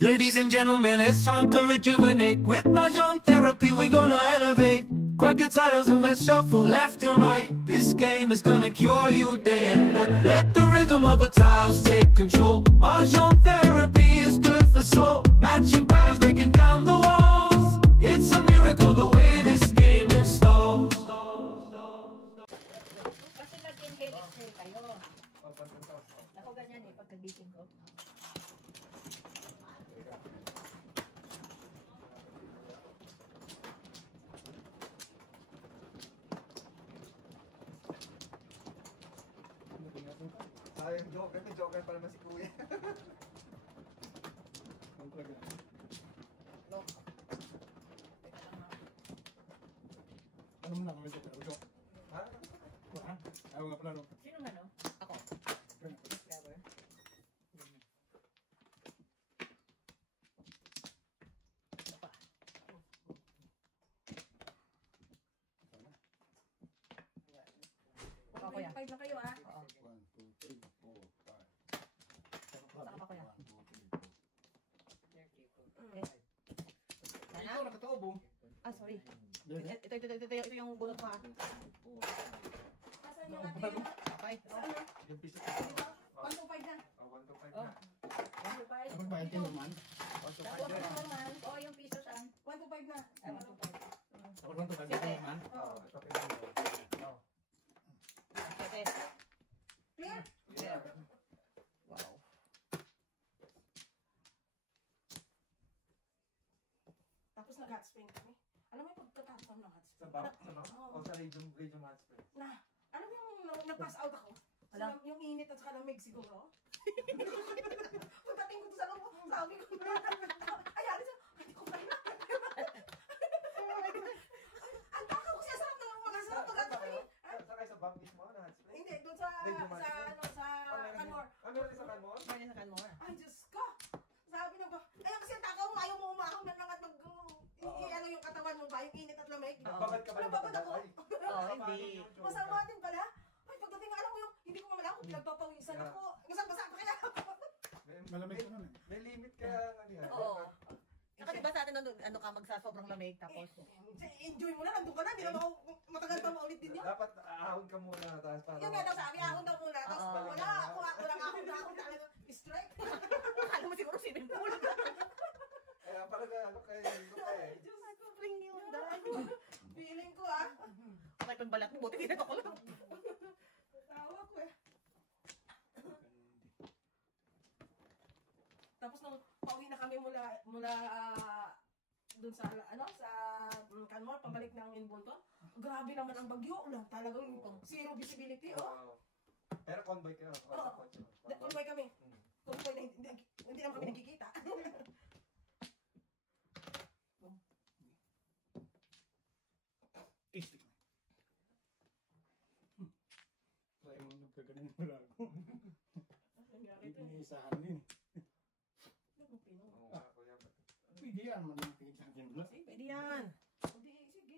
Ladies and gentlemen, it's time to rejuvenate. With Mahjong therapy, we're gonna elevate. Grab your titles and let's shuffle left and right. This game is gonna cure you day and night. Let the rhythm of the tiles take control. Mahjong therapy is good for soul. Matching patterns, breaking down the walls. It's a miracle the way this game installs. Kasi nag-inhale exhale kayo. Ako ganyan eh, pag nagising ko. Sayang joker, may joker pa naman si Kuya. Lock. Ano mo na kami sa pero? Ha? Ha? Ayaw nga pala no? Sino ano? Ako. Flower. Ito pa. Ako yan. 5 na kayo ah. Oo. 1, 2, 3, 4, 5. Saka pa ko yan. 1, 2, 3, 4. Okay. Ito, nakataobo. Ah, sorry. Ito yung bunot mo ah. Asan yung ating ano? Okay. Saan na? Yung piso. 125 na. 125 Oh. na. 125. Kapag bayad kayo naman. 125 Tapos na. naman, Oh, yung piso saan? 125 na. Ay, 125. Kapag 125 kayo naman. Oo, ito pinag-o. Okay. Clear? Clear. Wow. Tapos nag-hot spring kami. Alam mo yung pagkatapos ng hot Sa spring? back? Sa back? O sa radium hot spring? Na, alam mo yung nag-pass out ako? Wala. Yung init at saka lamig siguro. Pagdating ko sa loob, sabi ko na. Ay, alis ako. Hindi ko kaya. Ang takaw ko siya sarap ng mga sarap pag-hot spring. Sa kayo sa back mismo na hot spring? Hindi, doon sa Canmore. Ah, meron din sa Canmore? May nasakan mo ah. Ay, Diyos ko! Sabi na ba? Ay, kasi ang takaw mo, ayaw mo umahon na lang at ano yung katawan mo ba? Yung init at lamig? Nagbabad ka ba ng Nababad ako. matagal? Oo, hindi. Masama din pala. Ay, pagdating alam mo yung, hindi ko mamala ako, pinagpapawisan Yeah. ako. Masang-basa pa kaya ako. Malamig ka nun eh. May limit kaya ano yan. Oo. Saka diba sa atin nung ano ka magsasobrang lamig tapos Enjoy mo na, nandun ka na. Hindi naman ako matagal pa maulit din yun. Dapat aahon ka muna tapos para... Yun nga daw sabi, ahon daw muna. Tapos Oo. wala ako, walang ahon na ako talaga. Straight. akala mo siguro swimming pool. Kaya parang ano kayo, hindi ko kaya eh. Diyos ko. Spring yun dahil. Feeling ko ah. Okay, pang balat mo, buti dito ko lang. Tawa ko eh. Tapos nung pauwi na kami mula dun sa Canmore, pabalik ng Involton. Grabe naman ang bagyo. Talagang zero visibility. Oh. Pero convoy kayo. O sa kotse. Convoy kami. Convoy na hindi naman kami nagkikita. Tasty ka. Kaya mo nagkagaling wala ako. Hindi ko niisahan din. Oo nga, kuya. Pwede yan, malimpitin sa akin. Pwede yan. Hindi, sige.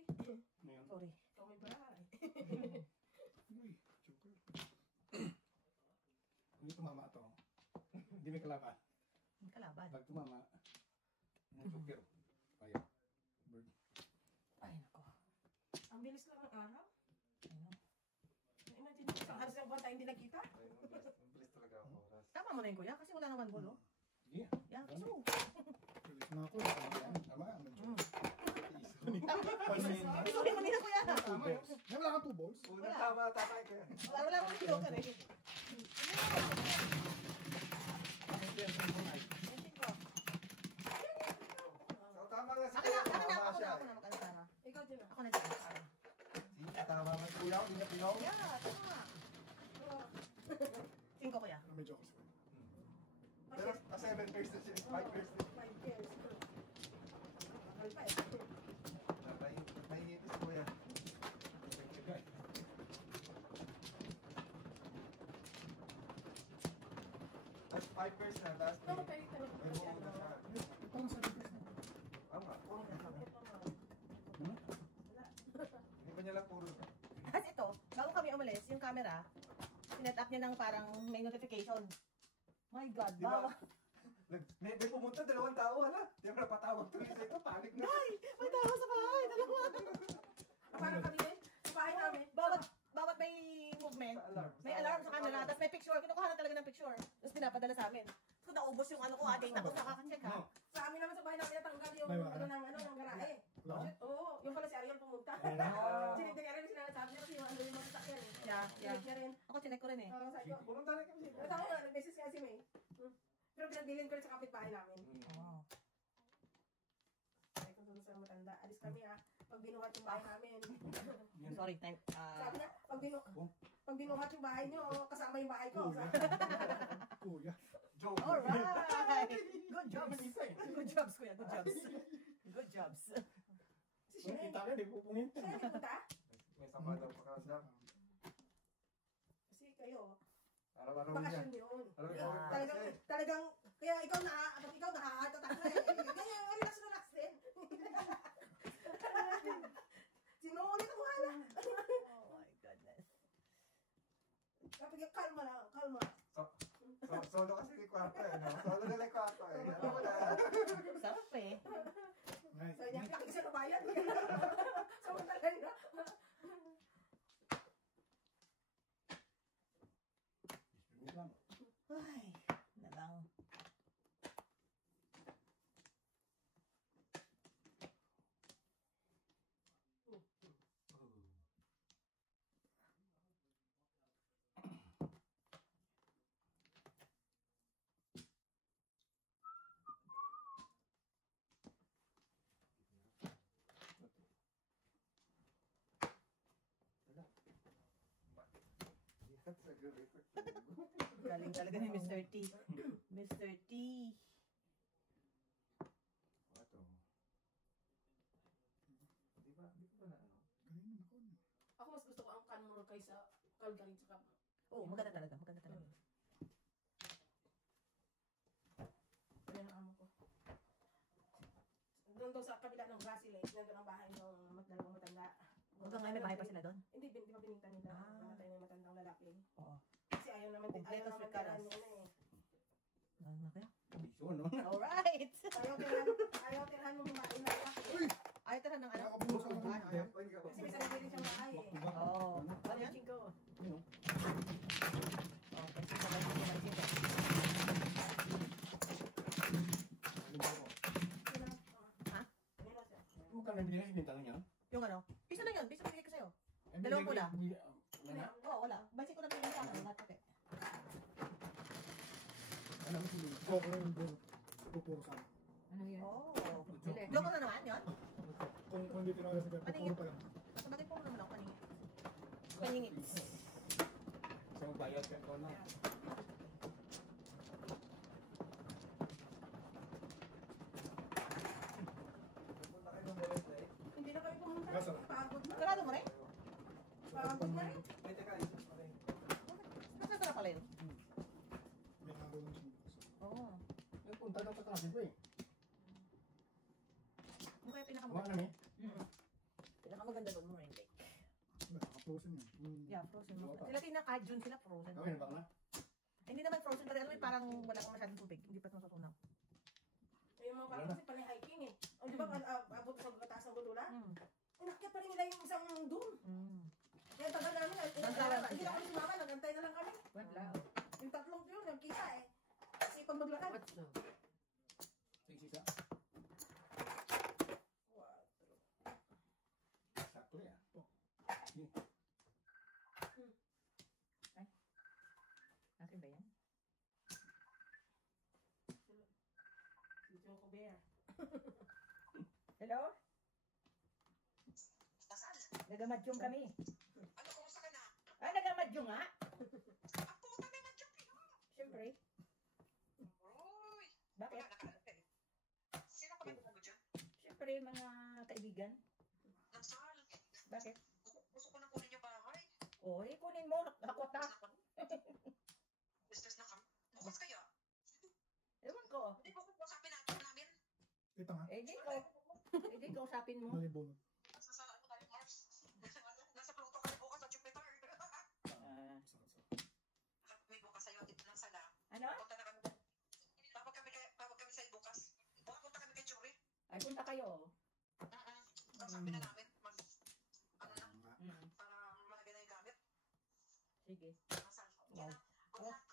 Ngayon. Sorry. Ikaw may bahay. Uy, joker. Hindi tumama ito. Hindi may kalaban. May kalaban. Pag tumama, joker. Kaya. Bird. Ay, nako. Ang bilis lang ng araw. Ano? Imagine, isang araw sa buwan tayo hindi nagkita. Ayun, ang bilis talaga ang oras. Tama mo na yun kuya kasi wala naman gulo. Yeah. Yan, kiso. Release na ako. Tama, medyo. Sorry mo nila kuya. Tama yun. May wala kang 2 balls? Unang tama ka kuya. Wala akong kilo ka rin. So, tama nga si Ako na, kuya. Tama ako siya. na magkano. Ikaw din ah. Ako na dyan. Sige, tama nga si kuya. Hindi na pinaw. Yeah, tama. 5 kuya. Medyo ako siguro. Pero 7 pairs na siya. 5 pairs na. 5 years. Mahal pa eh. Nahingi ito si kuya. Tsaga eh. Tapos 5 pairs na. Tapos Ikaw magkalit na lang. may buo na siya. Parang sa request na. Tama. Hmm? Hindi pa niya lang puro. Tapos ito, bago kami umalis, yung camera, sinet up niya ng parang may notification. My God, Di ba? bawa. May pumunta 2 napatawag tuloy sa ito, panik na. Ay! May tao sa bahay! Dalawa! Parang kami din, sa bahay namin. Bawat may movement, may alarm sa camera, tapos may picture. Kinukuha na talaga ng picture. Tapos pinapadala sa amin. So naubos yung ano ko, ating ako nakaka-check ha. Sa amin naman sa bahay namin natanggal yung ng garahe. Oo, yung pala si Ariel pumunta. Sinignan niya rin, sinasabi niya kasi yung ano yung masasakyan. Yeah. Niya rin. Ako chinek ko rin eh. Sabi ko, Pumunta na kami. natawag nga, nag-message nga si May. Pero pinagbilin ko rin sa kapitbahay namin. Oo. Ay, kung doon sa matanda, alis kami ha. Pag binuhat yung bahay namin. Sorry, time. Sabi niya, pag binuhat yung bahay niyo, kasama yung bahay ko. Kuya. Joke. Alright! Good jobs. Good jobs, kuya. Good jobs. Good jobs. Si Shireen. Kita ka, di pupungin. Shireen, punta? May sama daw pakiramdam. Kasi kayo, Araw-araw bakasyon niya. yun. Araw-araw Talagang, kaya ikaw nakaka-heart attack na eh. Ganyan, relax din. Sinuulit ang wala. Oh my goodness. Kapag kalma lang, kalma. Solo kasi ni Kwarto eh, no? Solo na lang Kwarto eh. Ano mo na? Sarap eh. So, niya, laki siya nabayad. Samantalay na. Ay, na lang. Galing talaga ni Mr. T. Mr. T. Kwarto. Di ba na ano? Ako mas gusto ko ang Canmore kaysa Calgary tsaka. Oh, maganda talaga. Maganda talaga. Yan ang amo ko. Doon daw sa kabila ng Brazil eh. Nandun ang bahay ng dalawang matanda. Hanggang ngayon may bahay pa sila doon? Hindi, di ba bininta nila? Ah. Namatay na yung matandang lalaki. Oo. Kasi ayaw naman Kompletos with tirahan karas. niya na eh. Ano na kayo? Biso, no? Alright! Ayaw tirahan mo babae na lalaki. Ayaw tara ng ano? Nakakabulos ako dun. Kasi may sarili rin siyang bahay eh. Oo. Ano yan? Ko. Oh, kasi sa bahay niya natin ito. Ha? Ano ka nabili na ibinta lang yan? Yung ano? Pisa na yun. Pisa na bigay ko sa'yo. Eh, Dalawang pula. Wala na? Oo, wala. Bansin ko na tingin sa akin. Lahat okay. Ano mo sila? Joke lang yung doon. Pupuro sa akin. Ano yun? Oo. Joke na naman yun? Kung hindi tinawag sa pupuro pa lang. Sabagay po naman ako kaningit. Kaningit. So, bayad ka ito na. Hindi na kami pumunta. Nasa? Pagod na. Sarado mo rin? Pagod na rin. May teka, isos pa rin. Nasasarap pala yun. May araw lang siya. Oo. May punta lang sa klase ko eh. Ano kaya Wala pinakamaganda? na eh. Pinakamaganda doon mo rin, Jake. Nakaka-frozen yan. Yeah, frozen. Sila pinaka-June sila frozen. Okay na ba na? Hindi naman frozen pero alam mo parang wala kang masyadong tubig. Hindi pa natutunaw. Yung mga parang kasi panay hiking eh. O di ba, abot sa taas ng gudula? Mm. Inakyat pa rin nila yung isang doon. Mm. Kaya tagal namin, hindi na kami sumama, nagantay na lang kami. Wala. Yung tatlong yun, nagkita eh. Kasi pag maglakad. What's up? Sa isa. Sakto yan. Akin ba yan? Si Choco Bear. Hello? Nagamadyong kami. Ano, kumusta ka na? Ah, nagamadyong nga? Ang puta may madyak eh. Siyempre. Uy, Bakit? wala nakalala eh. Sino ka ba mo dyan? Siyempre, mga kaibigan. Ng sal. Bakit? Gusto ko nang kunin yung bahay. O, kunin mo. Nakakot na. Business na kami. Bukas kaya. Ewan ko. Hindi ko kusapin natin namin. Ito nga. Eh, di ko. Eh, di ko usapin mo. Malibon. Nasa ano tayo, Mars? Nasa Pluto kami bukas at Jupiter. May bukas sa'yo dito ng sala. Ano? Punta na kami. Tawag kami sa'yo bukas. Punta kami kay Churi. Ay, punta kayo. Sabi na namin, ano na, Mm. para malagay na yung gamit. Sige. Masal. Yan na. Good luck.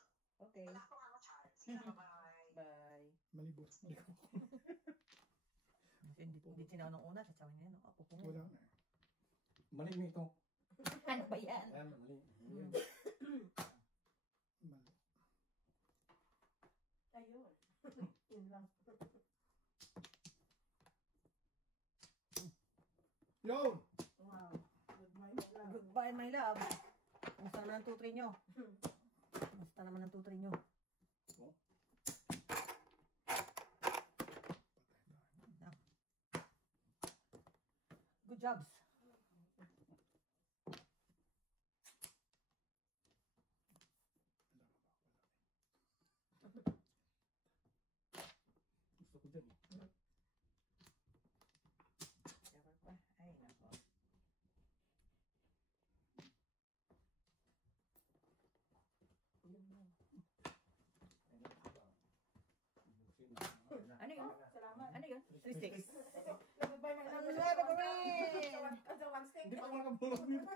Okay. Wala akong ano, Charles. Sige, bye-bye. Bye. Malibot. Hindi sinaw nung una, sasawa niya, no? Ako po Wala na eh. Mali mo ito. Ano ba yan? Ayan, mali. Ayan. Mali. Ayun. Yun lang. Yun! Wow. Goodbye, my love. Musta naman ang 2-3 nyo? Musta naman ang 2-3 nyo? Good jobs. Gusto ko dyan eh. Ay, nako. Ano yun? Salamat. Ano yun? 3-6. Goodbye, my love. Ang sa one stick. Hindi pa ako nakabulog nito.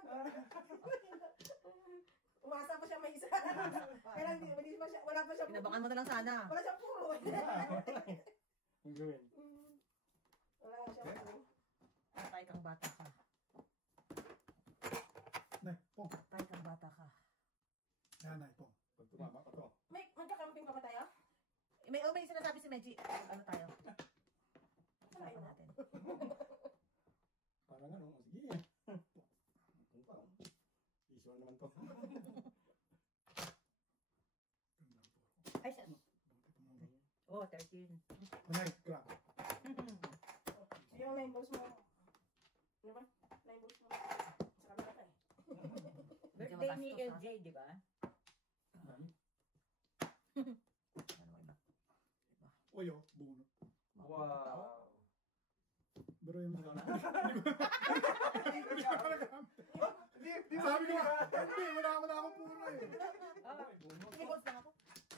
Umasa pa siya may isa. Kaya lang, hindi pa siya, wala pa siya. Pinabangan mo na lang sana. Wala siyang puro. Ang gawin. Wala siyang puro. Patay kang bata ka. Nay, pong. Patay kang bata ka. Nanay, pong. Pag tumama ka to. May magkakamping pa ba tayo? May sinasabi si Meji. Ano tayo? Usapan natin. Parang ano, sige. Pong pa. Visual naman to. Ay, siya. Oh, 13. Nanay, grab. Yung line balls mo. Ano ba? Line balls mo. Sa kamera ka eh. Birthday ni LJ, di ba? Nanay. Ano iba? Oyo, bunot. Wow. Pero yung mga Di sabi ko, hindi, wala akong puro eh. Sige, balls lang ako.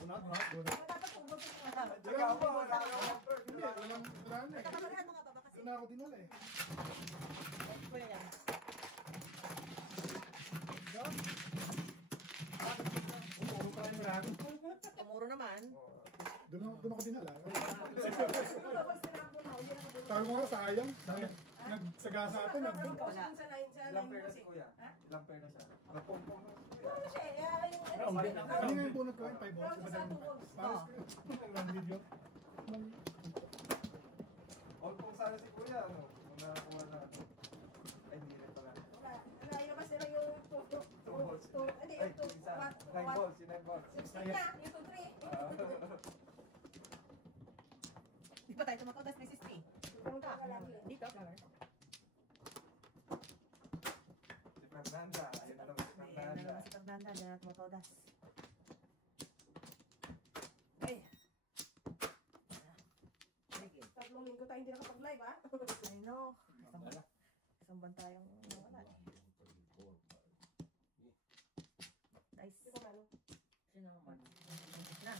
Bunot, bunot. Dapat kung balls mo. Tsaka ako, wala akong Hindi, wala na eh. Kakamalaan mo nga baba kasi. Doon na ako dinala eh. Kuya yan. Puro tayo marami. Kamuro naman. Doon ako dinala. Balls na lang po na. Hindi na ako balls. Sabi ko nga, sayang. Nagsagasa ako. Sa line Ilang pair na balls si eh. Kuya? Ha? Ilang pair na siya? Nagpong-pong na si Kuya. Ano siya eh? Yung Ano nga yung bunot ko? 5 balls? Round sa two balls. Pares ko yun. Ang video. All pong sana si Kuya, ano? Kung nakakuha na ano. Ay, hindi rin pala. Wala, ilabas nila yung Two balls. Hindi, Ay, yung isa. 9 balls, si 9 balls. 16 na, yung 2-3. Di ba tayo tumatodas ni Sisti? Pumunta ka lagi. Dito, flower. Si Fernanda. Ayun na naman si Ayan na Fernanda. naman si Fernanda. Diyan na tumatodas. Ay. Sige. 3 linggo tayo hindi nakapag-live, ha? I know. Isang ban tayong nawala eh. Nice. Di ba, ano? Sino naman? Na.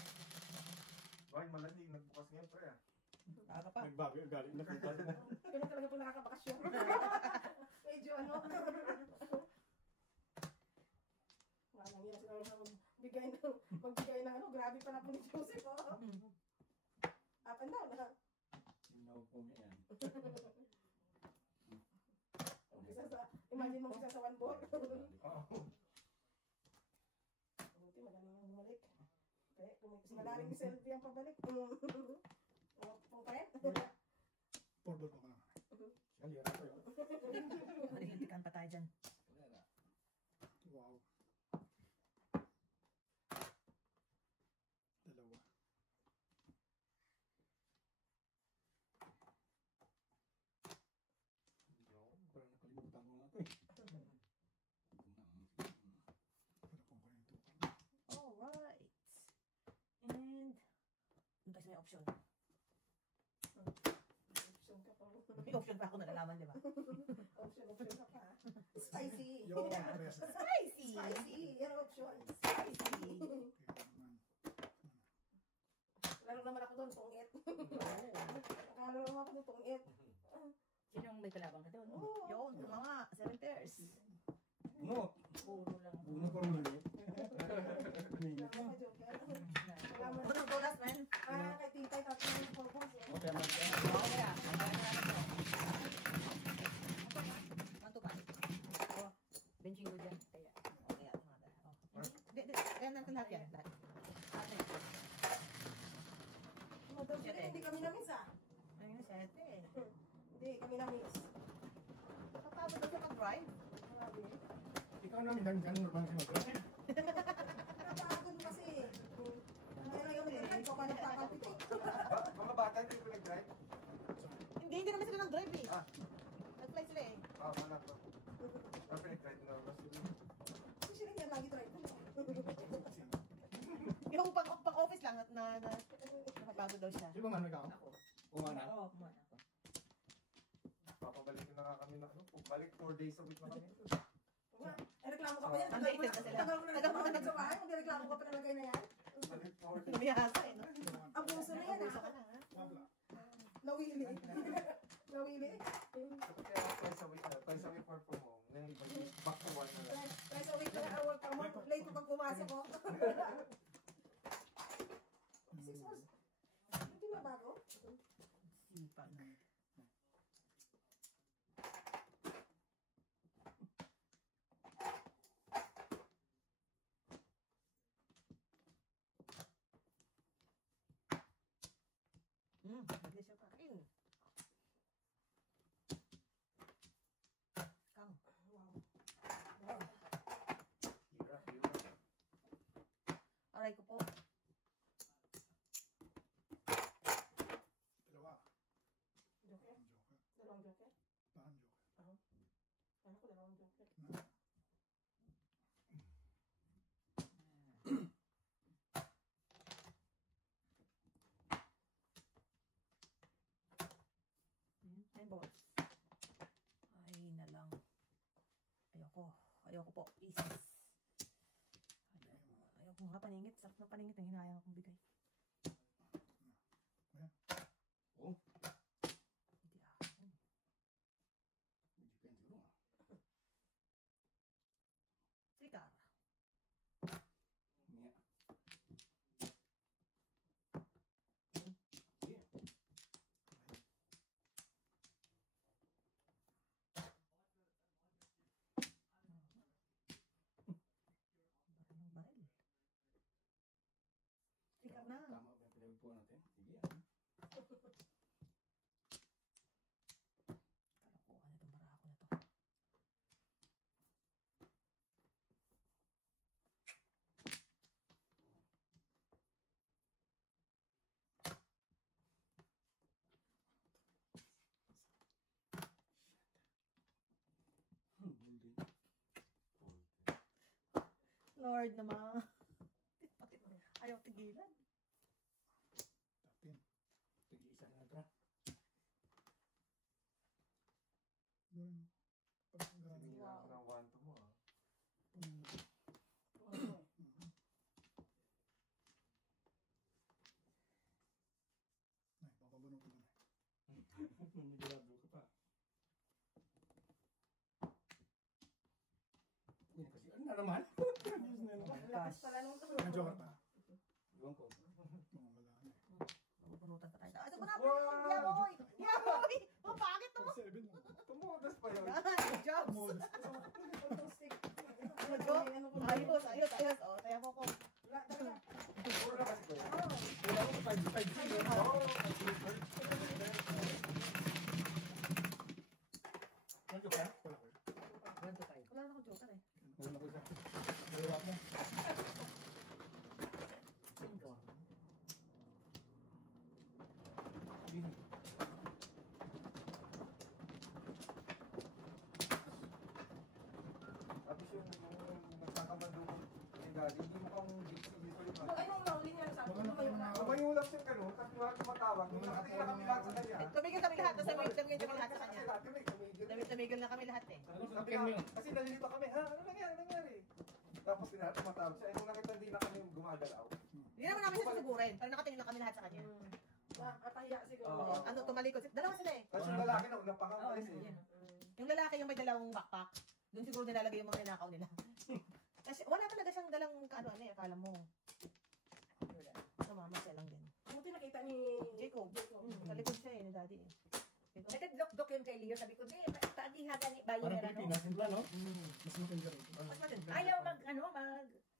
Bakit malamig? Nagbukas ngayon, pre. Aga pa. Nagbago yung galing na punta. Ganun talaga po nakakabakasyon. Medyo ano. Wala lang yan sila magbigay ng ano. Grabe pa na po ni Joseph, oh. Up and down, ha? Sinaw po niya yan. Imagine mo isa sa 1 ball. Oo. Buti, madami nang bumalik. Kaya, kung madaling ni Selfie ang pabalik. Kung kaya? 4 ball pa ka lang. Kali, ano yun? Malihintikan pa tayo dyan. Wow. Dalawa. Parang nakalimutan ko nga ito eh. Alright. And, doon tayo sa may option. Option ka pa. May option pa ako nalalaman, di ba? Option ka pa. Spicy. Yung press. Spicy! Spicy. Yan ang option. Spicy! Lalo naman ako doon, tungit. Nakalo naman ako doon, tungit. may kalabang ka doon. Yun, mga 7 pairs. No, Puro lang. buno ko rin ulit. Unang bonus, man. Kay Titay, tatlo yung purpose. Okay, man. Okay, Manto ba? Benching ko dyan. Kaya. Okay, Ayan natin lahat yan. Lahat. Hindi kami na-miss ah. Ayun, 7. Hindi kami na-miss. Kapagod daw siya mag-drive. Ikaw namin lang normal si Magro. Napagod kasi. Kaya yung nag-drive, ikaw pa nagkakapit eh. Mga bata, hindi ko nag-drive. Hindi naman sila nag-drive eh. Ah. Nag-fly sila eh. Wala pa. Pero nag-drive na ako. Kasi sila niya lagi drive. Yung pang-office lang na napagod daw siya. Di ba man ikaw? Ako. Kumana. Oo, kumana ako. Papabalik na nga kami na ano. Balik 4 days a week na kami. Reklamo ka pa yan. Ang liitin na sila. Tagal mo na nagkakaroon sa bahay. Magreklamo ka pa nalagay na yan. Balik 4 days. Lumiyasa eh, no? Ang puso na yan Abuso ah. ka na, ha? Nawili. Nawili. Kaya twice a week na. Twice a week work from home. Then back to work na lang. Twice a week na work from home. Late pag pumasok ko. 6 months. Hindi ba bago? Sipag. Hindi siya kain. Kang. Aray ko po. Dalawa. Joker? Dalawang joker? Parang joke. Ano ko dalawang joker? Ay, boss. Ay, na lang. Ayoko. Ayoko po. Isis. Ayoko nga paningit. Sarap na paningit ang hinayang akong bigay. Oh. Hindi ako. Depende mo. Sikar. Mia. Baril ng baril. Sikar na. Tama ba yung pinagpuan natin? Sige. Kalokohan itong barako na to. Lord naman. Ayaw tigilan. Tapin. Tig-isa na ito. Doon. Hindi na ako ng 1 to mo ah. Ay, papabuno ko doon. Nagilabo ka pa. Yan kasi, ano na naman? News na naman. Lakas pala nung Ang joke pa. Iwan ko. Mga wala na eh. Mapupunutan pa tayo. Ito mo na, Yaboy! Yaboy! Oh, bakit to? 7. Tumudas pa yun. Good job! Ayos, ayos, ayos. O, kaya ko ko. Puro na kasi ko yan. Wala ko 5. Oo. Ang joke pa? Wala ko. Wala na akong joker eh. Wala ko siya. Dalawa mo. Tapos yung nagkakabando ko yung galing, hindi mo kang dixie usually ba? Ay, nung nauli niya sa akin, may wala. Mamayulap siya gano'n, tapos wala tumatawag. Nung nakatingin na kami lahat sa kanya. Tumigil kami lahat. Tapos tumigil kami lahat sa Kasi kanya. dati may tumigil. Tumigil na kami lahat eh. Kasi nalilito kami, ha? Ano nangyari? Tapos tumatawag siya. Nung nakita hindi na kami gumagalaw. Hindi naman namin siya susugurin. Pero nakatingin lang kami lahat sa kanya. Nakapahiya siguro. Oo. Ano, tumalikod. Dalawa sila eh. Tapos yung lalaki na unang pangalis eh. lalaki yung may dalawang backpack. Doon siguro nilalagay yung mga ninakaw nila. Kasi wala talaga siyang dalang ano akala mo. Mama siya lang din. Buti nakita ni Jacob. Talikod siya ni daddy eh. Nagdok-dok yun kay Leo. Sabi ko, di, paadihagan ni Bayo Parang na Pilipinas, simple, no? Mas maganda rin. Mas maganda. Ayaw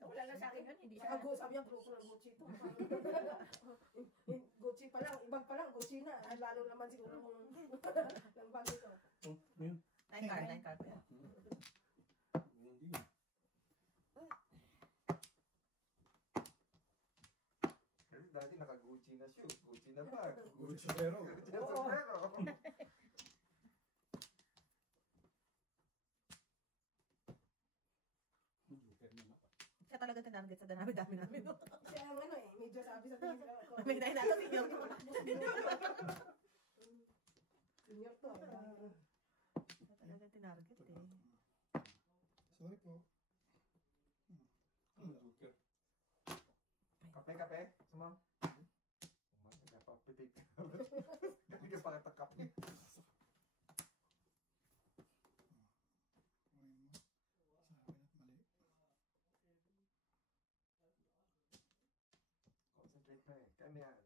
wala lang sa akin yun. Hindi siya. Sabi niya, Gucci to. Gucci pa lang, ibang pa lang, Gucci na. Lalo naman siguro kung ng bago ito. Yun. 9 car po yan. Hindi. Kasi dati naka-Gucci na shoes, Gucci na bag. Gucci pero. Gucci na sombrero. Siya talaga tinarget sa dami-dami namin. Siya ang medyo sabi sa tingin ko. May nahinalo si Leo. Senior to. Siya talaga tinarget eh. Sorry po. Joker. Kape? Sumam? Nagpapipik. Hindi ka pakita kape. Concentrate na eh. Kaya yan.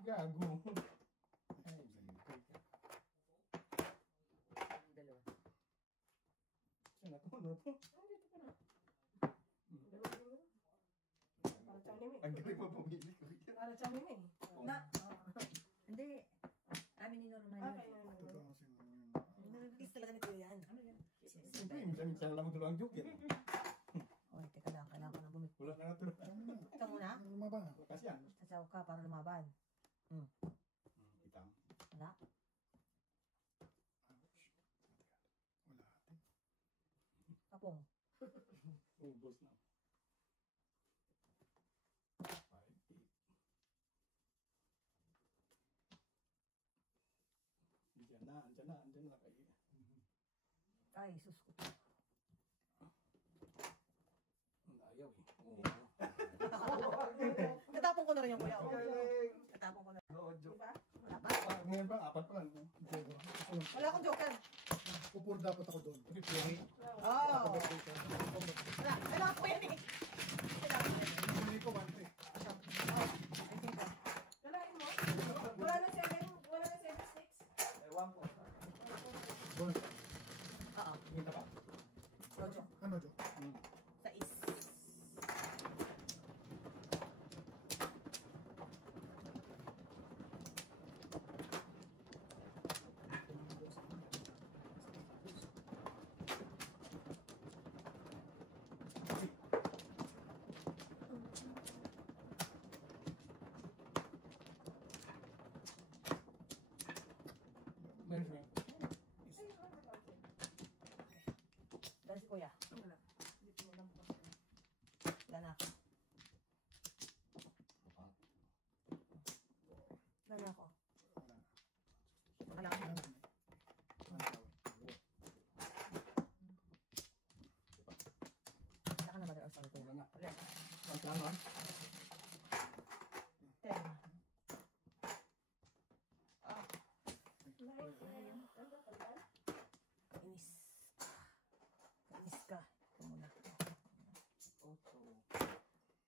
Gago. Dalawa. Sana ko, ano to? Para sa anime. Ang galing mo pumili ko. Para sa anime. Na. Hindi. Amin ni Norma yun. Nag-release talaga ni Kuya yan. Siyempre, minsan lang magdalo ang Joker. Oy, teka lang, kailangan ko na bumili. Wala na naturo. Ikaw muna, Lumabang. Kasi yan. sasaw ka para lumaban. Itang. Wala. Kapong. Ubos na. 5, 8. Andyan na. Ay, sus ko. Ayaw eh. Natapon ko na rin yung kuya. Galing. Natapon ko na. No, joke. Wala pa. Ngayon ba? 4 pa lang. Wala akong joker. Pupur dapat ako doon. Oh. Wala. Kailangan ko yan eh. Hindi ko 1. Kalahin mo? Wala na 7 sticks. Ewan ko. Oo. Kita pa. Jojo. Ano, Jo? Sa is. Meron siya. Dahil si kuya. Wala na ako. Wala na ako. Wala na ako. Wala ka na mother or something. Wala na. Wala. Ang tama. 10. Inis. Inis ka. Ito muna. Ako, 5. 475.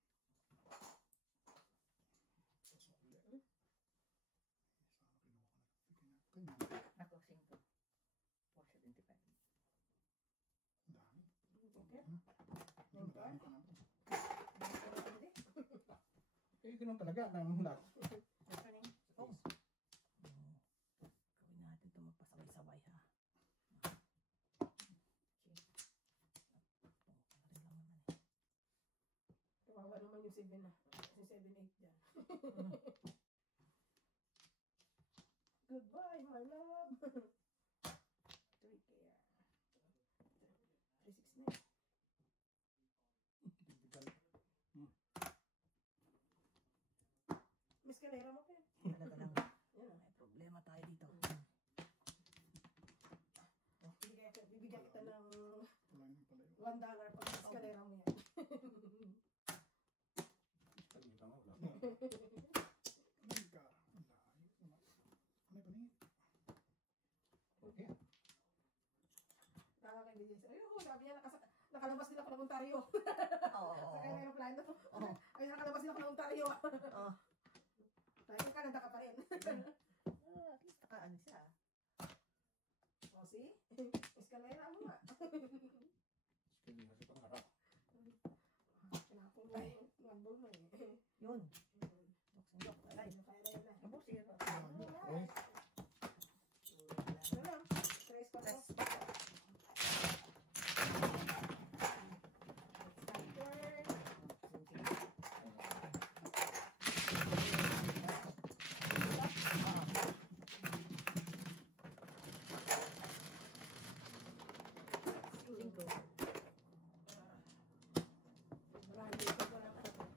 Eh, ganun talaga. Nang lahat. Oh. Gawin natin ito magpasabay-sabay ha. Kawawa naman yung 7 na. Yung 7, 8 dyan. Goodbye, my love. 3 kaya. 3, 6 na. eskalera mo, Pen. Talaga lang. Yan ah. May problema tayo dito. Bibigyan kita ng Wala naman pala yun. $1 pag eskalera mo yan. Pagkita mo, wala. Anong ka? Ang layo. Ano ba niya? Nakakaibigan siya. Ayun, sabi niya, nakalabas din ako ng Ontario. Oo. Sa kanya ng plano. Oo. Ay, nakalabas din ako ng Ontario. Oo. Tayo Canada ka pa rin. At least nakaano siya. O, see? Eskalera mo nga. Hindi kasi pangarap. Pinapon mo yung one-ball mo eh. Yun. Joke, wala yun. Kaya na yun na. Abos yun. Eh, Ano lang? Tres pa to.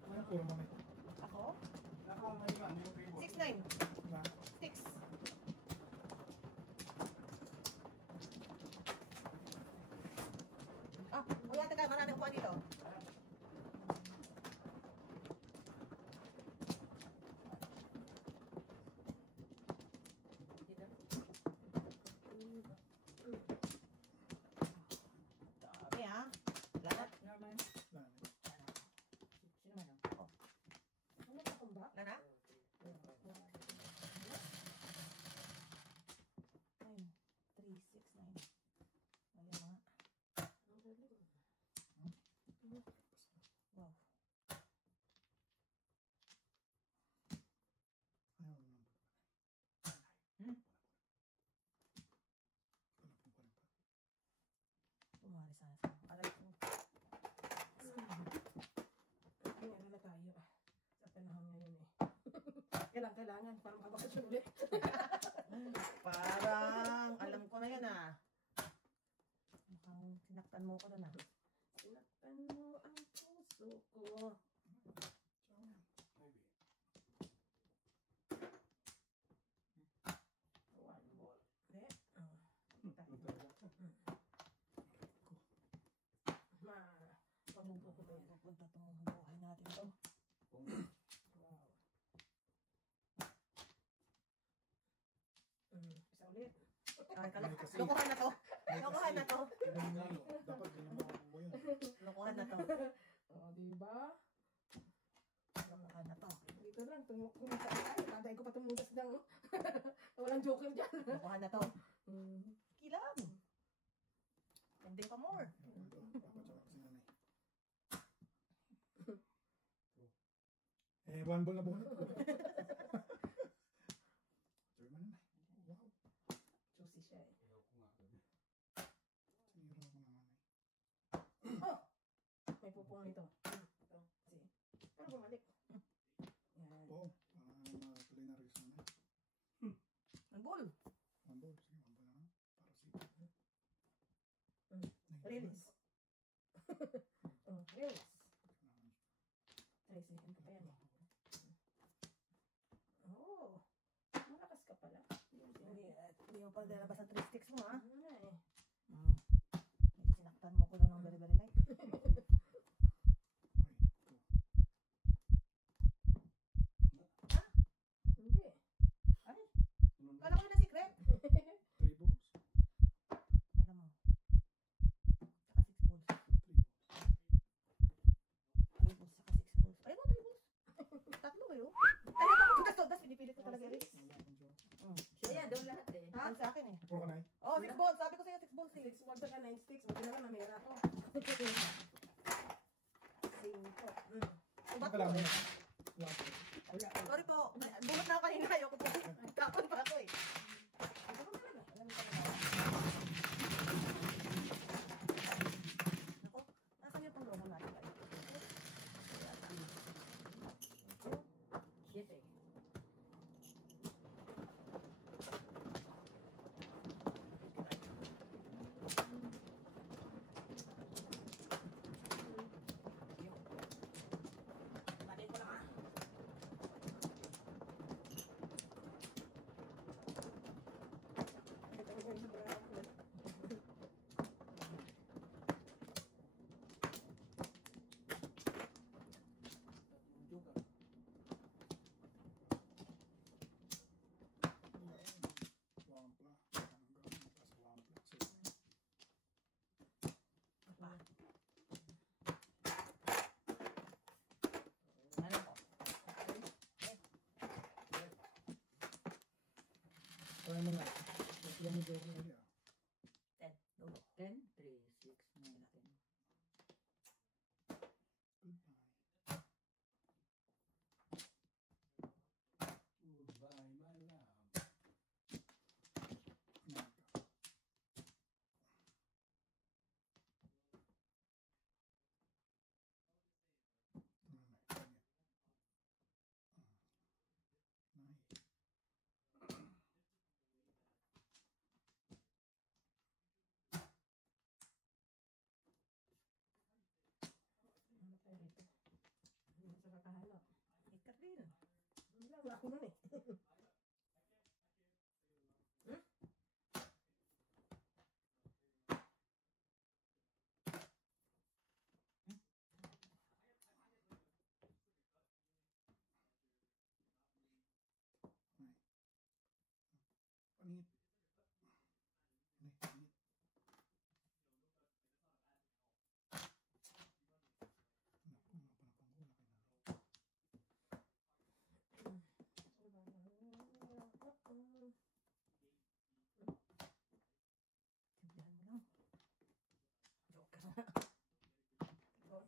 Ano puro mo na? Ako? nakuha mo yung ano, yung table. 6'9". Na? 6. Ah, wala taga. Maraming upuan dito. Dami ah. Lahat. Na. Sino man ah? Oh. Ano ka kung ba? Lana? Ayun. 3, 6, 9. Ayun na nga. Wow. Ayaw naman. Hmm? Wala pong 40. Umari sana sa aray ko. Kaya na tayo sa panahon ngayon eh. Kailangan para makabakasyon ulit. Parang alam ko na yun ah. Mukhang sinaktan mo ko doon ah. Sinaktan mo ang puso ko. Maybe. One ball. Hindi. Ano talaga? Pamubo ko ba yan? Pupunta itong buhay natin to. Wow. Isa ulit. Ay, Ay, kasi- lokohan na to. Lokohan na to. Ganun nga, no? Dapat ganun makakuha yun. Lokohan na to. O, diba? Lokohan na to. Dito lang, kumita tayo. Tadayin ko pa tumugas ng walang joker dyan. Lokohan na to. Kilam. Hindi pa more. Ito, papatsaka kasi nanay. Eh, one ball na bunot ko. Sir, man na. Wow. Juicy siya eh. Ayaw ko nga. Sinira ko naman eh. May pupong ito. Ito. Kasi, pero bumalik. Yan. Oo. Tuloy na rin sana. Ang ball. One ball. Sige, one ball na lang. Para safe. Release. Release. 3 seconds pa yan. Oh, malakas ka pala. Hindi mo pa lalabas ang 3 sticks mo ah. Ano na eh. Sinaktan mo ko doon ng very very light. Hindi. Ay, kala ko yun na secret. 3 balls? Alam mo. Saka 6 balls. 3 balls saka 6 balls. Ayun mo, 3 balls. Tatlo kayo. Ay, ako das pinipilit ko talaga rin. Ayan, doon lahat eh. Ha? Ang sa akin eh. Puro ka na eh. Oh, 6 balls. Sabi ko sa'yo 6 balls eh. 6 balls ka 9 sticks. Buti na lang namera ko. 5. Ubat Wala mo mo eh. na. Wala ko. Wala. Sorry po. Bunot na ako kanina. Ayoko po. Tapon pa ako eh. Ako talaga. Alam ko talaga. Ako, nasan yung panglohan natin? Shit eh. Balik ko lang yung joker lagi ah. 10. Lolo. 10, 3, 6, 9, 10. Goodbye, my love. Ano tayo rito? Sa kakahalo. Ikat din. Wala ako nun eh. Paningit. Paningit. Simplihan mo lang. Joker na. Talas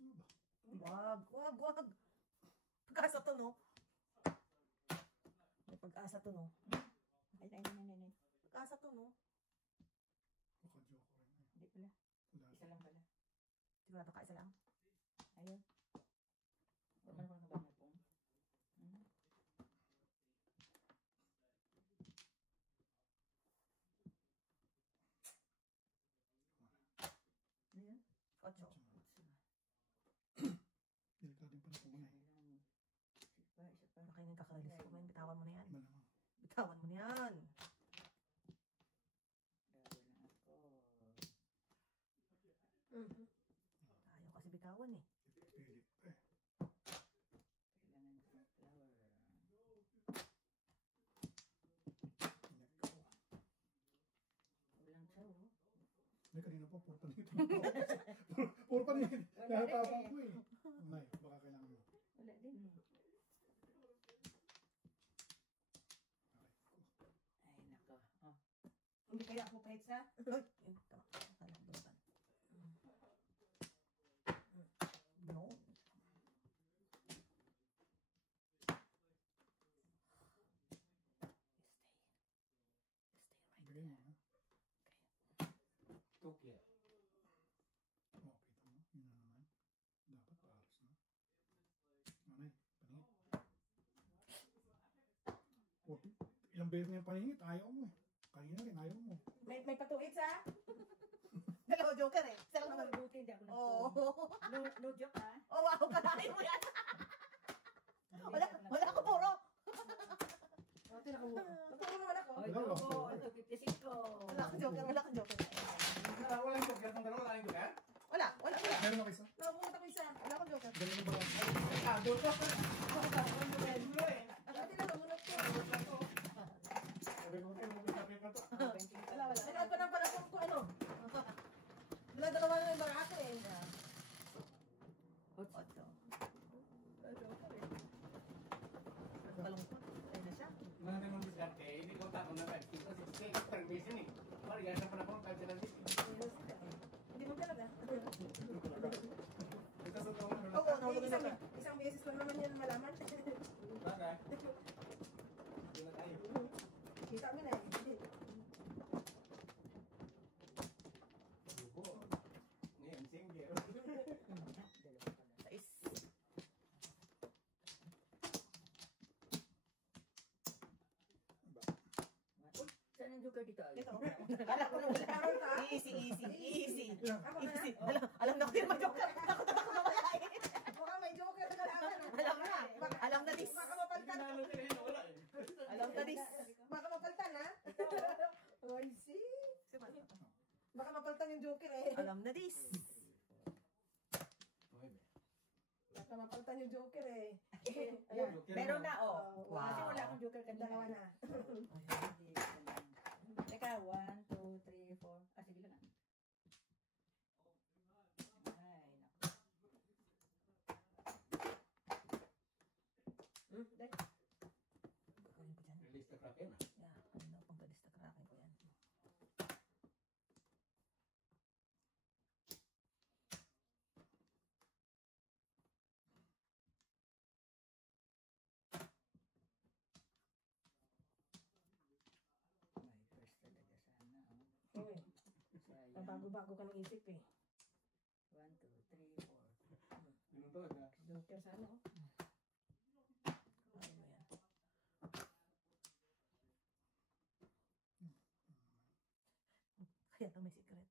mo ba? Wag. Pag-asa to, no? May pag-asa to, no? Ay. Pag-asa to, no? Baka joker na eh. Hindi pala. Wala Isa lang pala. Sigurado ka, isa lang. Ayun. Huwag mo na ba na po? Ayun. 8. Delikado yung panahon eh. Isa pa. Baka yung kakarilis ko, man. Bitawan mo na yan. Malamang. Bitawan mo na yan. Dahil na ako. Ayaw kasi bitawan eh. Pilit eh. Kailangan ko ng flower. Inagaw. Walang saw. May kanina po, puro paningit. Puro paningit. Nakatapang ko eh. Nay, baka kailangan mo. Wala din eh. Ay, nako. Oh. Hindi kaya ako kahit sa... Ay, yun. Tama. Alam, bulutan. No. Stay right Bigay mo ha. Tokyo. Oh, kita mo. Yun na naman. Dapat pahalos na. Nanay, paningit. Ilang beses na yung paningit, ayaw mo eh. Kanina rin, ayaw mo. May patuit sa... Dalawa joker eh. Isa lang naman. Buti hindi ako na Oo. No joke ha? Oh, wow, kalahin mo yan. Wala ako puro. Puro naman ako. Oy, Wala, ako. wala. 55. Wala akong joker. Wala yung joker ng dalawa, wala yung joker? Wala. Meron ako isa. Nakapunta ko isa. Wala akong joker. Dali mo ba lang? Kado ko. Dati lang, namunod ko. Sabi ko, sabi ko to. Wala. Nanood pa ng panahon ko ano. Dalawa na yung barako eh. 8. Kalungkot. Ayun na siya. Mga naman diskarte, hindi ko tako na rin. Kasi permission eh. Parang yan sa panahon, kahit sila dito. Hindi mo talaga. Ito sa taong ano. Oo, isang beses ko naman yan malaman. Bagay. Hindi na tayo. Kita mo na eh. Buko. Ngayon, single. Sais. Saan ang joker dito? Ito. Kala ko nung meron ka. Easy. Ako na. Easy. Alam na ko yung mag-joker. Takot na mawala eh. Baka may joker na kalaban. Alam na. Alam na dis. Baka mapaltan. Tinalo sila yun, wala eh. Alam na dis. Baka mapaltan ha. I see. Baka mapaltan yung joker eh. Alam na dis. Baka mapaltan yung joker eh. Meron na oh. Wow. Kasi wala akong joker kanina. Dalawa na. Kuya, 1, 2, 3, 4. Ah, sige lang. Ay, naku. Dahil. Gagawin ko dyan. Release the crack in. Yeah, ano pang palis na krakin ko yan. May first talaga sana. Oh. Sayang. Bago-bago ka ng isip eh. 1, 2, 3, 4. Ganun talaga. Joker sana oh. Ay mo yan. Kaya ito may secret.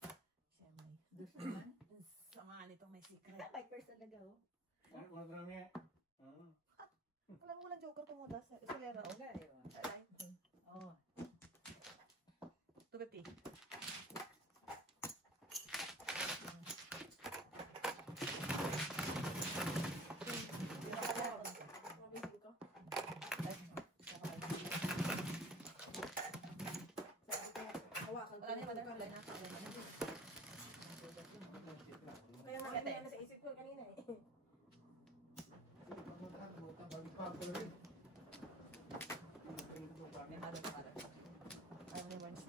Siya may. Dus naman. Sama nitong may secret. May first talaga, oh. Ano ko na kami? Wala mo lang joker kumuda sa isolera. Oo nga, di ba? Oo. 250. Hawakan ko Wala na yung yung mother joker. na. Kaya nga yan sa isip ko kanina eh. May mother pa mother. Ayaw mo yung ones.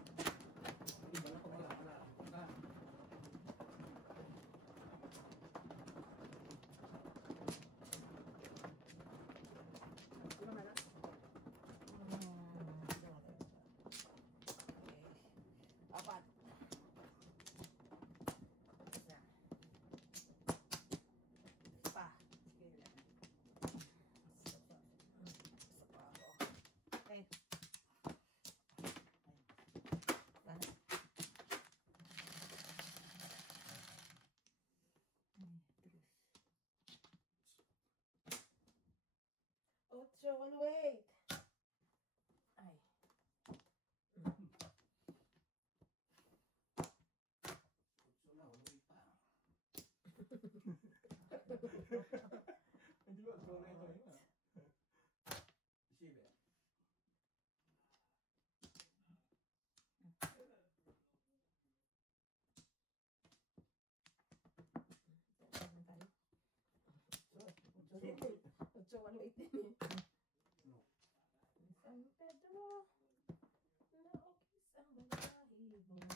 Apat. Isa. Pa. Sige lang. Isa pa ako. Okay. Sana. Ocho, one wait. Ay. Hindi ba? So na ito. Sibe. Ocho, one wait din eh. San Pedro, naukis ang balahibo. Maybe.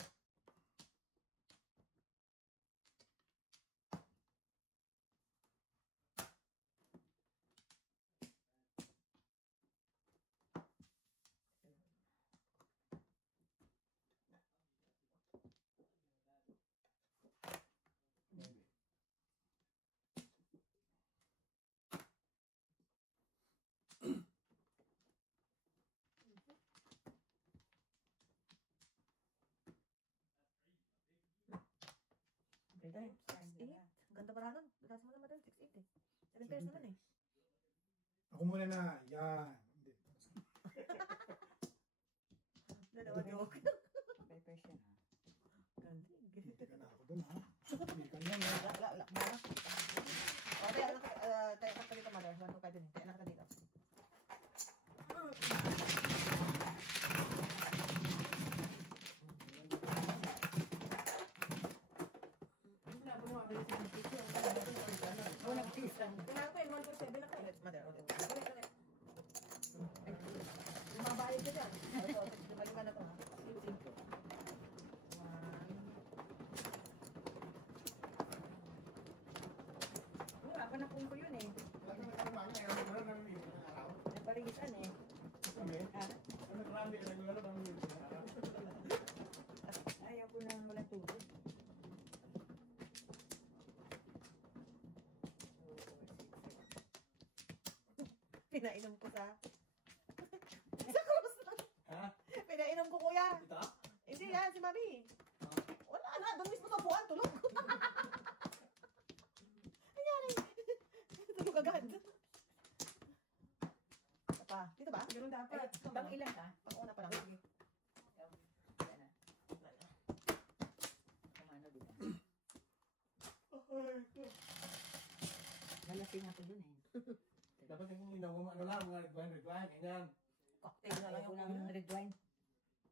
Ay, 6'8". Ganda para nun. Lakas mo naman 6'8" eh. 7 pairs naman eh. Ako muna na. Yan. Hindi. Dalawa joke. May first yan, ha? Ganda. Hindi ka na ako dun, ha? Hindi ka niyan, ha? Wala. Mara. O, tayo ka dito, mother. 1, 2, 5 din. Tayo ka dito. Walang pisan. Kailangan ko yung 147 na kayo. Mother, ulit. Ulit. Mabayad ka dyan. Ito, lima na to ha. 5. Wala pa na kung ko yun, eh. Naparisan, eh. Ayaw ko nang walang tubig. Pinainom ko sa... sa cruise lang. Ha? Pinainom ko kuya. Ito? Hindi yan, si Mami. Wala na, doon mismo sa buwan, tulog. Nangyari. Tulog agad. Ito pa. Dito ba? Ganun dapat. Bang ilan ka? Pang-una pa lang. Sige. Yan na. Kumano, di ba? Nalasing ako dun, eh. Dapat yung inawa mo, ano lang, mga recline, ganyan. Cocktail na lang Ayaw ko yung ng red wine.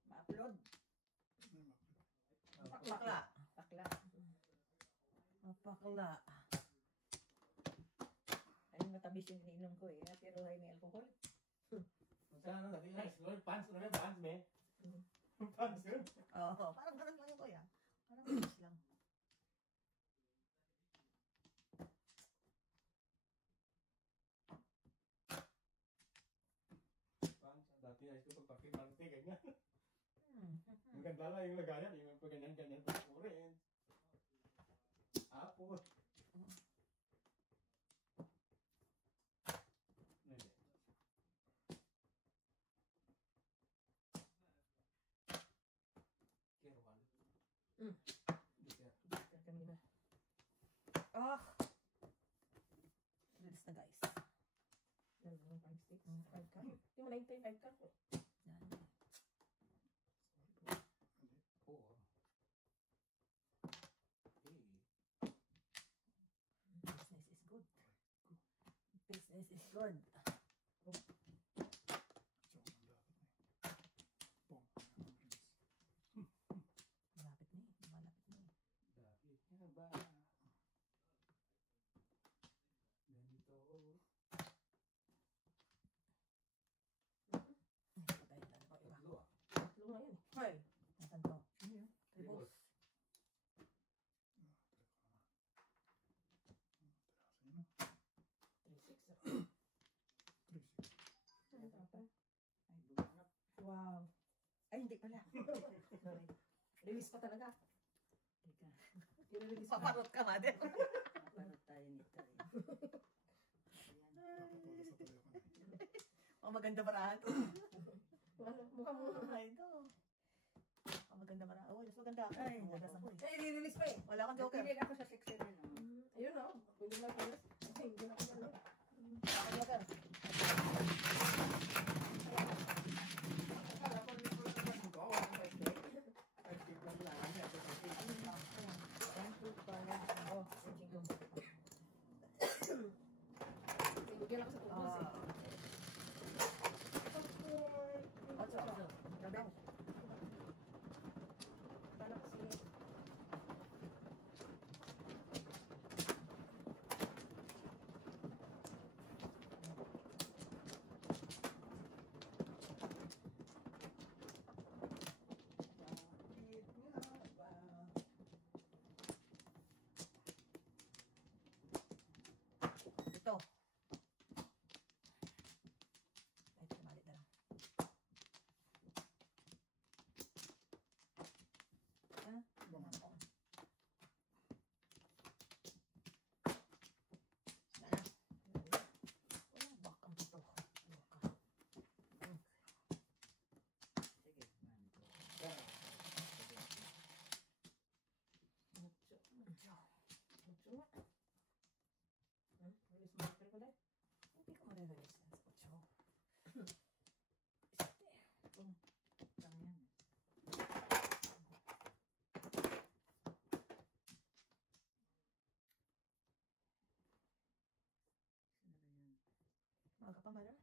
Ma-upload. Bakla. Bakla. Bakla. Ayun, matamis yung ininom ko eh. Pero ay may alcohol. Sana natin na, pants na may pants, me. Pants yun. Oo, parang ganun lang yung kuya. Parang ganun lang. Pants, dati na ito pagpakimante, ganyan. Ang ganda lang yung lagayan, yung pagganyan-ganyan pagpurin. Apo. Kanina. Ah! Bilis na guys. Yan, 5 sticks. 5 ka. Hindi mo na 5 ka. Yan. Business is good. Business is good. Malapit na eh. Malapit na eh. Dapat nga ba? Ganito. Ay, patay na ako iba. Tatlo ah. Tatlo nga yun. Hoy! Nasaan to? Tribos. Wow. Ay, hindi pala. Release pa talaga. Teka. I-release pa. Paparot ka nga din. Paparot tayo nito. Ang maganda parahan. Mukha mo. Ay, ito. Ang maganda parahan. Oh, mas maganda ako. Ay, Maganda ako eh. Ay, i-release pa eh. Wala kang joker. Pinig ako sa section na. Ayun o. Pwede mo na Ay, hindi na ako na. Wala kang joker. Akala ko rin ko lang ko. Ako ang 5 day. 5 day lang lang. Ang fruit pa na. Oh, searching ko. Bigyan ako sa tubos eh. Ocho. Grabe. Paano kasi Ito. Ay, tumalit na lang. release marker ko dahil. Hindi ko ma-release yan sa ocho. Lang yan. Maga pa mala.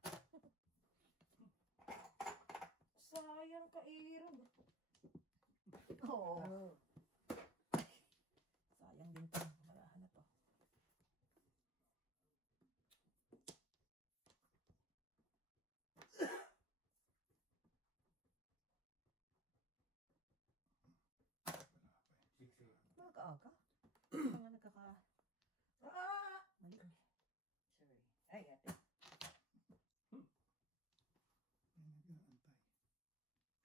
Sayang ka, Aaron. Oo. Oh. Sayang din to. Marahan na to. Maaga-aga. Ano nga nagkaka... Mali. Sorry. Ay, ate.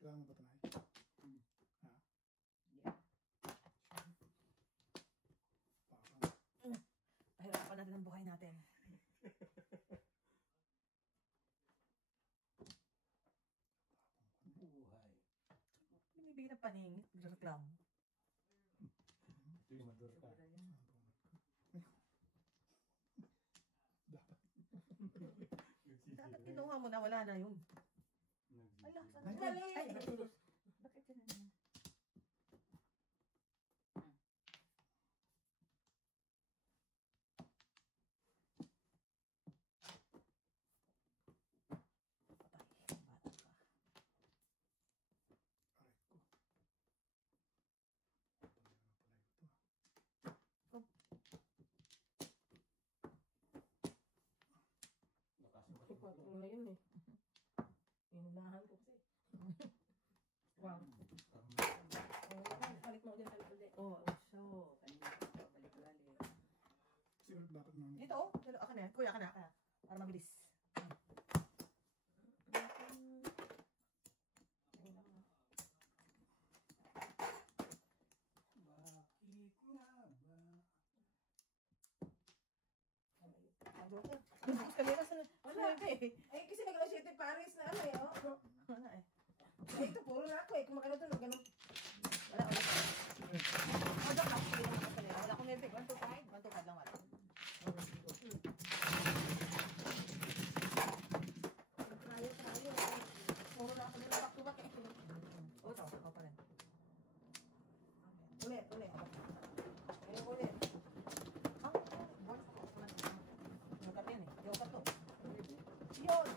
Kailangan mo ba ito na? Yeah. Parang Pahirapan natin ang buhay natin. Buhay. Binibigyan ng paningit. Nagreklamo. Ito yung madura ka. Dapat kinuha mo na. Wala na yun. Ala, sana. Mali! Ay, Bakit yun na? patay. Bata ka. aray ko. Dito, oh. Ako na. Kuya, ka na. Para mabilis. Wala eh. Ay, kasi nag-asyete Paris na ano eh, oh. Wala eh. Ay, ito, puro na ako eh. Kung makano ito, ganun. Wala. Wala akong nilbig. 1, 2, 5. 1, 2, 5 lang wala. Puro na ako nila back-to-back eh. Oo, ako pa rin. Ulit. Ay, ulit. Yokat yan eh. Yokat to. Yun!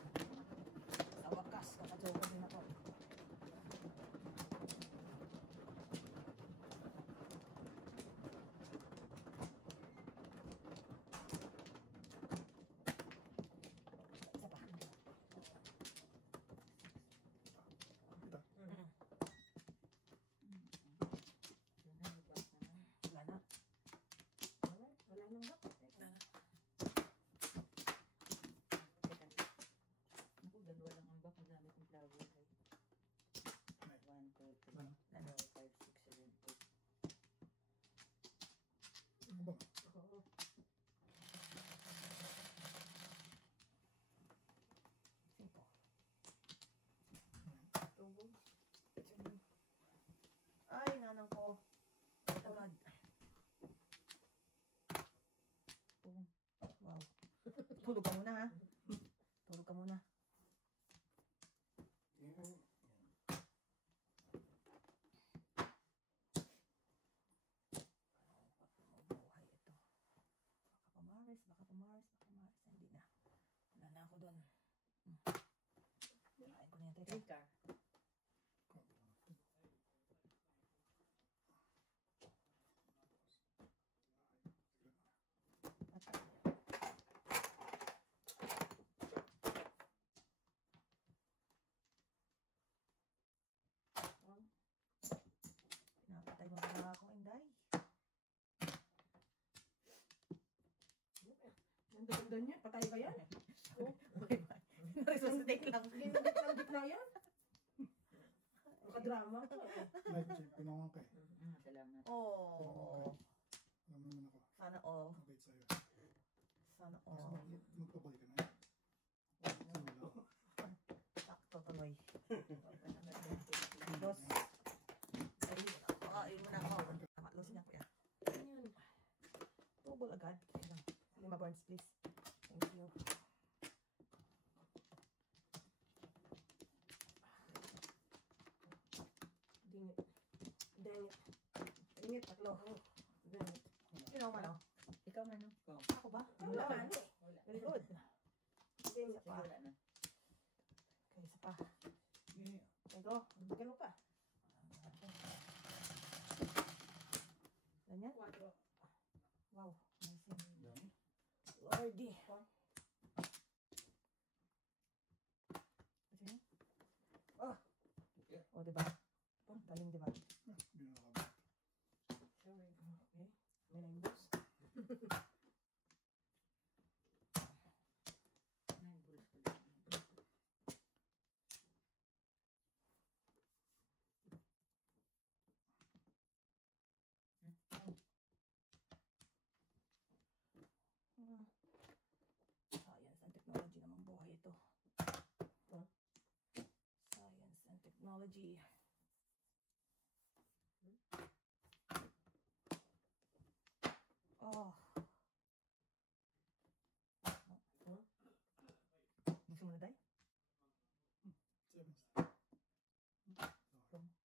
Sa wakas, kakajoker din ako. Isa pa. Wala na. Wala nang back. Ako, dalawa lang ang back. Madami kong flower. 1, 2, 3, 4, 5, 6, 7, 8. Aba, Oo. Tubog. Ay, nanang ko. Agad. Wow. Tulog ka muna ha. Tulog ka muna. Mabuhay ito. Baka pumaris. Hindi na. Wala na ako doon. Kain ko na yan. Teka. Rika. Pinapatay mo ba ako, Inday? Ganda niya. Patay ba yan? Resuscitate lang. Ganda ng gitna yan. Makadrama ko eh. live check, pinangan ka eh. Salamat. Oh. Alam naman ako. Sana all. Mabait sa'yo. Sana Kasi all. magpabalik ka na eh. Wala. Sakto tuloy. Dos. Ayun mo na ako. Losin na kuya. Ayan. Tubol agad. Lima burns please. Thank you. Dingit. Dingit. Dingit, tatlo. Dingit. Sino man oh? Ikaw man, no? Ako ba? Wala man. Wala. Very good. Dingit. Pa. Wala na. Okay, isa pa. Yeah. Ito. Ganun pa. Ganyan. 4. Wow. Amazing. Dami. Lordy. Ano yun? Oh. Oh, diba? Oh, galing diba? Hindi na nakabalik. Sorry. Okay. May naimbos. Nine bulls ko lang. Science and technology naman buhay ito. Science and technology. Oh. Gusto mo na, Day? 7 step. May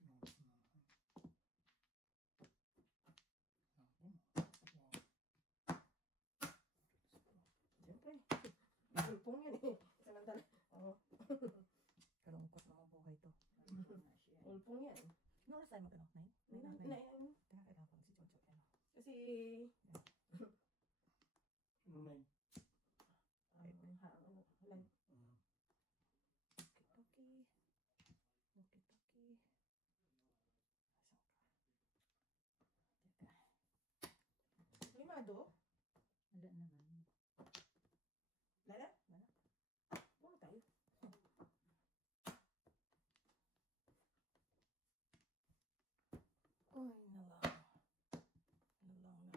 pinangas na. Siyempre. Pulpong yan eh. Samantala. Oo. Kalungkot naman buhay ito. Pulpong yan. No oras tayo mag-ano? 9? Ano? Teka, kailangan ko si Jojo. Ano? Kasi... Nunay. Halay. Walkie-talkie. Walkie-talkie. Asan ka? Teka. Limado. Sarado? Wala naman. Lala? Wala tayo. Uy, nalang. Nalang.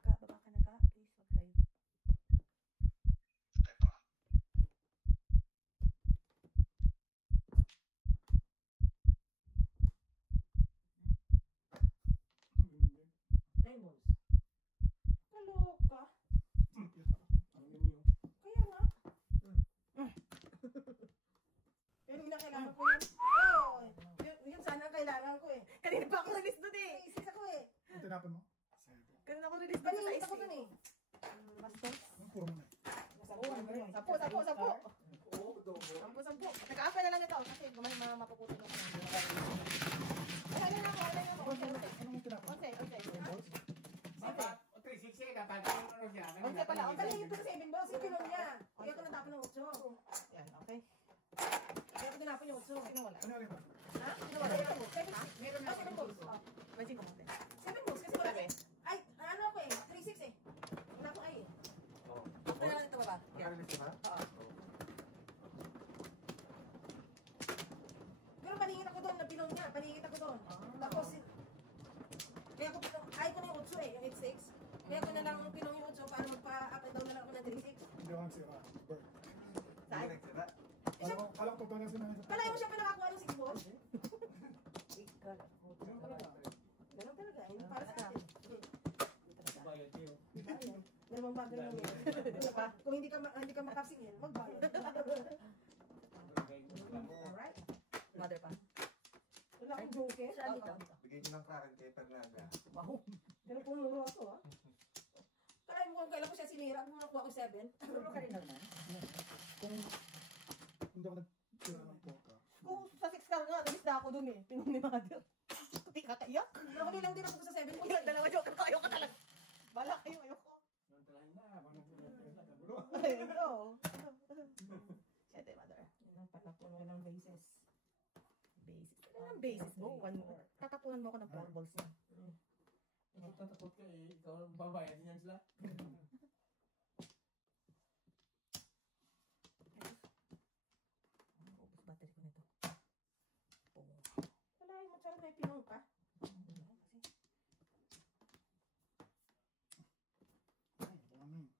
Ka, baba ka na ka. Please, wag live. Diamonds. Naloka. Kaya nga. Yun yung kailangan ko yun. Oh, yun sana ang kailangan ko eh. Kanina pa ako release dun eh. Isis ako eh. Ang tinapon mo? Sa'yo. Kanina ako release dun sa Paninit ice ako dun eh. Bastos. Ang puro mo na eh. Sampo. Naka-apa na lang ito kasi gumahin mapuputo na. Alay na ako. Anong tinapon? Onse. Dapat, 360 dapat ano siya. Onse pala. Paninit ko sa 7 boss. Yung pinon niya. Kaya ko natapon ng 8. Yan, okay. Kaya ko tinapon yung 8. Sino wala? Ano rin ba? Ha? Sino wala? 7 Ah, 7 balls. Pwede ko natin. 7 boss kasi wala eh. Ay, ano ako eh. 3-6 eh. Wala ko ay eh. Kaya lang ito baba. Yan. Nakalinis ka ba? Oo. Pero paningit ako doon, napinon niya. Paningit ako doon. Tapos, kaya ko pinong, ay ko na yung 8 eh, yung 8-6. Kaya ko na lang pinong yung 8 para magpa-up and down na lang ako ng 3-6. Hindi ako nagsira. Bird. Saan? Alam ko pala sinabi. Palayo mo siya pa nakakuha ng 6 boss? Ganun talaga, hindi para sa atin. Dalawang bagay lang yun. Kung hindi ka makapsingin, magbayad. Alright. Mother pa. Wala akong joke. Saan dito? Bigay ko ng karan kay Fernanda. Pero pumuro ako ah. Kaya mo kung kailan ko siya sinira, kung nakuha ko 7. Pero ka rin naman. Kung hindi ako nagtira ng poka. Kung sa 6 car nga, nalis na ako dun eh. Pinong ni Mother. Hindi ka kaiyak. Nakulilang din ako sa 7. Ilang dalawa joke. Ayaw ka talaga. Bala kayo, ayoko. Ay, no. Siyete, Mother. Yun ang patapunan ko ng bases. Bases. Ano ang bases mo? One more. Tatapunan mo ako ng 4 balls na. Tatakot ka eh. Ikaw ang babayad niyan sila. Ubus battery ko nito. Wala yung matsara may pinong ka. Ay, ano yun?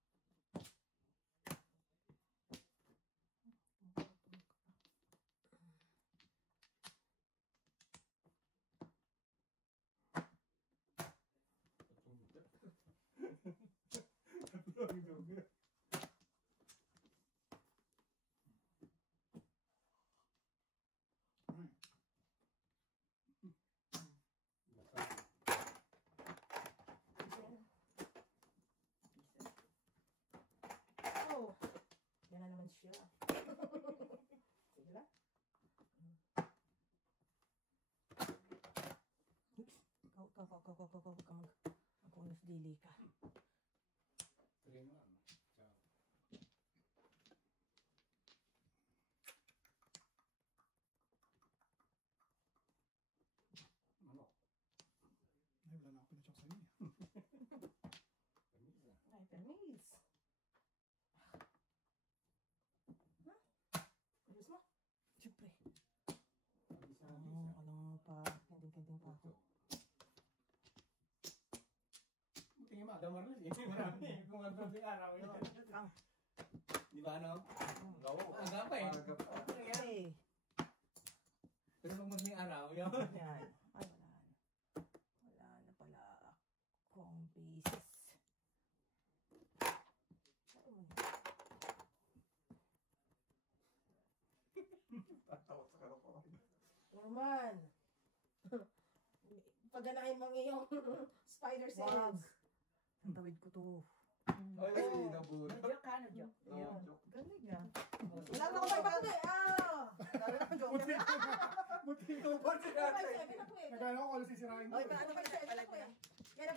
Oh, yan na naman siya. Sige lang. Makunos dili ka. Ay, wala na ako pinachok sa'yo eh. Ay, permis. Ayos mo? Siyempre. Alam pa, kenting-kenting pa ako. Tingin mo, damar lang eh. Marami. Kung ano sa araw yun. Di ba ano? Oo. Ang gapa eh. Okay. Pero pag magming araw yun. Yan. Ay, wala na. Wala na pala akong pieces. Norman. Paganahin mo ngayong spider Wag. sense. Tatawid ko to. Ay, nabura. Joke ka, no joke. No, joke. Galing nga. Wala na ako may bago eh. Ah! Buti ko. Buti natin. May 7 ako eh. Nagkala ko kung ano sisirain ko. Oy, eh. paano May ka 7 ako eh. Kaya